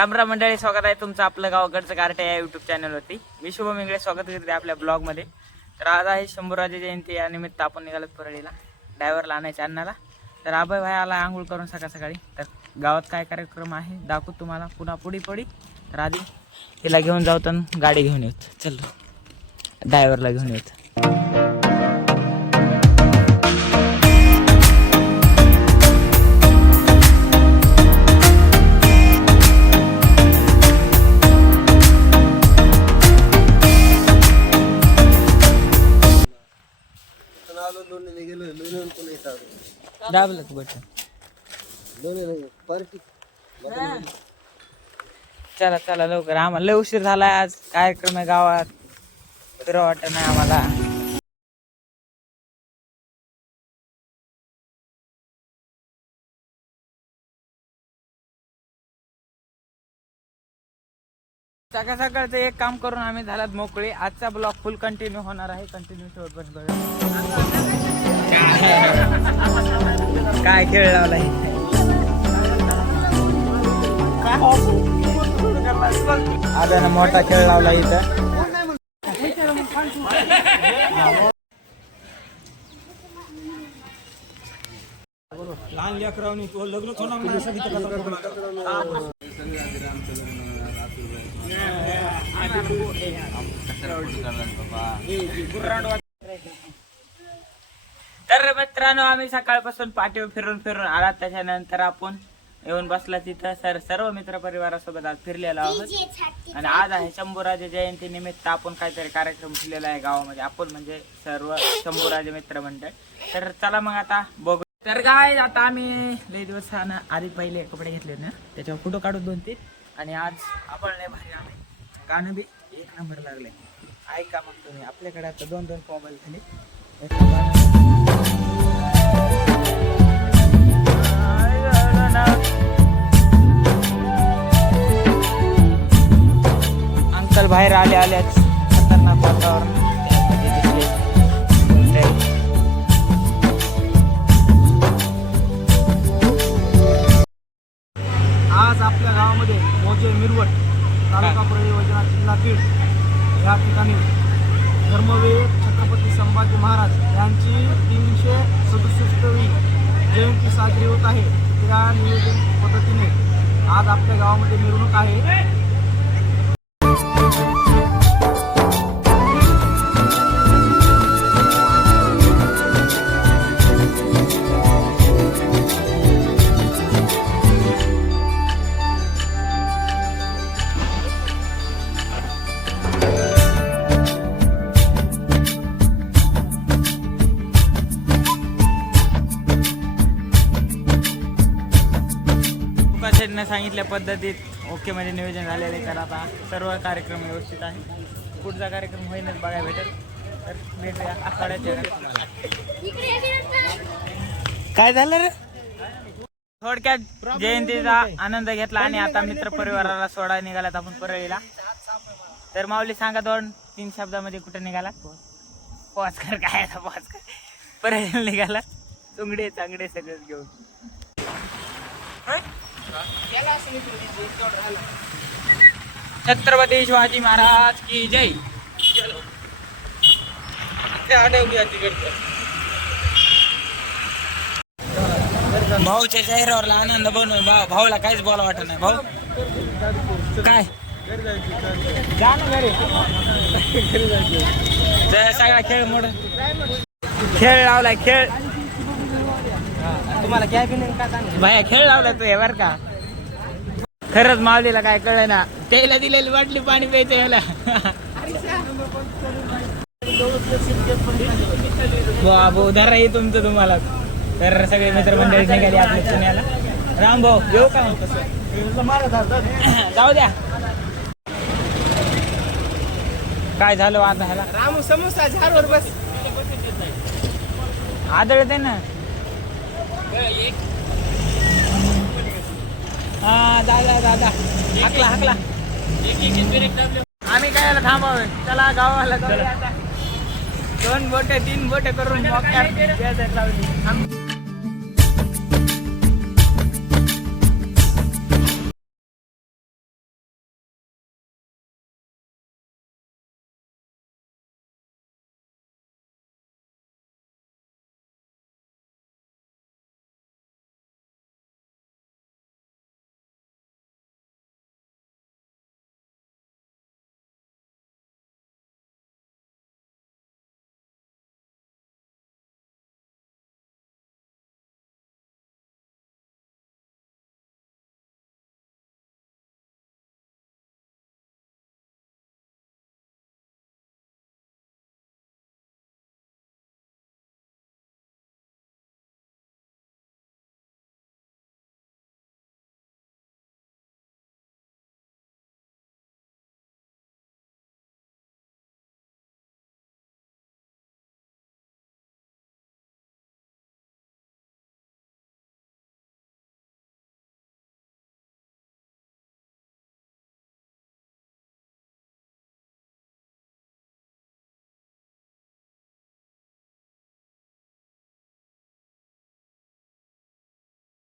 राम राम मंडळी स्वागत आहे तुमचं आपलं गावाकडचं गारटे या युट्यूब चॅनलवरती मी शुभम इंगळे स्वागत करते आपल्या ब्लॉगमध्ये तर आज आहे शंभूराजे जयंती या निमित्त आपण निघालो परळीला ड्रायव्हरला आणायच्या अन्नाला. तर आभय भाई आला आंघोळ करून सकाळ सकाळी. तर गावात काय कार्यक्रम आहे दाखवू तुम्हाला पुन्हा पुढी पडी. तर आधी तिला घेऊन जाऊ तर गाडी घेऊन येत चल ड्रायव्हरला घेऊन येत दाबलं का बटन? चला चला लवकर. आम्हाला लय उशीर झाला आज. कार्यक्रम आहे गावात. फिरव वाटत नाही आम्हाला. सकाळ सकाळचं एक काम करून आम्ही झालात मोकळे. आजचा ब्लॉग फुल कंटिन्यू होणार आहे. कंटिन्यू शेवटपर्यंत बघा. काय खेळ लावलाय आद्यानं मोठा खेळ लावला इथं. लहान लेकरावनी तो लग्न तर मित्रांनो आम्ही सकाळपासून पाठीवर फिरून फिरून आलात. त्याच्यानंतर आपण येऊन बसला तिथं. सर सर्व मित्र परिवारासोबत आज फिरलेलो आहोत. आणि आज आहे शंभूराजे जयंती निमित्त आपण काहीतरी कार्यक्रम ठेवलेला आहे गावामध्ये. आपण म्हणजे सर्व शंभूराजे मित्र मंडळ. तर चला मग आता बघू. तर काय आता आम्ही लई दिवस आधी पहिले कपडे घेतले ना त्याच्यावर फोटो काढू दोन तीन. आणि आज आपण लय भारी आम्ही गाणं बी एक नंबर लागले ऐका मग तुम्ही. आपल्याकडे आता दोन दोन मोबाईल झाले अंकल बाहेर आले आल्याच खतरनाक वातावरण. आज आपल्या गावामध्ये मोजे मिरवट तालुका परळी जिल्हा बीड या ठिकाणी धर्मवीर छत्रपती संभाजी महाराज यांची तीनशे सदुसष्टवी जयंती साजरी होत आहे. त्या नियोजन पद्धतीने आज आपल्या गावामध्ये मिरवणूक आहे. शेटने सांगितल्या पद्धतीत ओके मध्ये नियोजन झालेलं आहे तर आता. सर्व कार्यक्रम व्यवस्थित आहे. पुढचा कार्यक्रम होईनच बघायला भेटेल. तर भेटूया आखाड्याच्या काय झालं रे? थोडक्यात जयंतीचा आनंद घेतला आणि आता मित्र परिवाराला सोडा निघालात आपण परळीला. तर माऊली सांगा दोन तीन शब्दामध्ये कुठे निघाला पॉज कर काय आता पॉज कर. परळीला निघाला चुंगडे चांगडे सगळं घेऊन. छत्रपती शिवाजी महाराज की जय. भाऊच्या चेहऱ्यावरला आनंद बनवून भाऊ भाऊला काहीच बोला वाटत नाही. भाऊ काय? जा ना घरी. सगळा खेळ मोड. खेळ लावलाय खेळ. तुम्हाला भाया खेळ लावलाय तू बर का. खरंच मावलीला काय कळलं ना त्याला दिलेली वाटली पाणी प्यायचं याला. बाबू धरा हे तुमचं तुम्हाला. तर सगळे मित्रमंडळी निघाली आपल्या पुण्याला. राम भाऊ येऊ का? जाऊ द्या. काय झालं आता ह्याला? रामू समोसा झाडवर बस. आदळते ना. हा दादा दादा हाकला हाकला आम्ही काय थांबावे चला गावाला. दोन बोटे तीन बोटे करून लावली.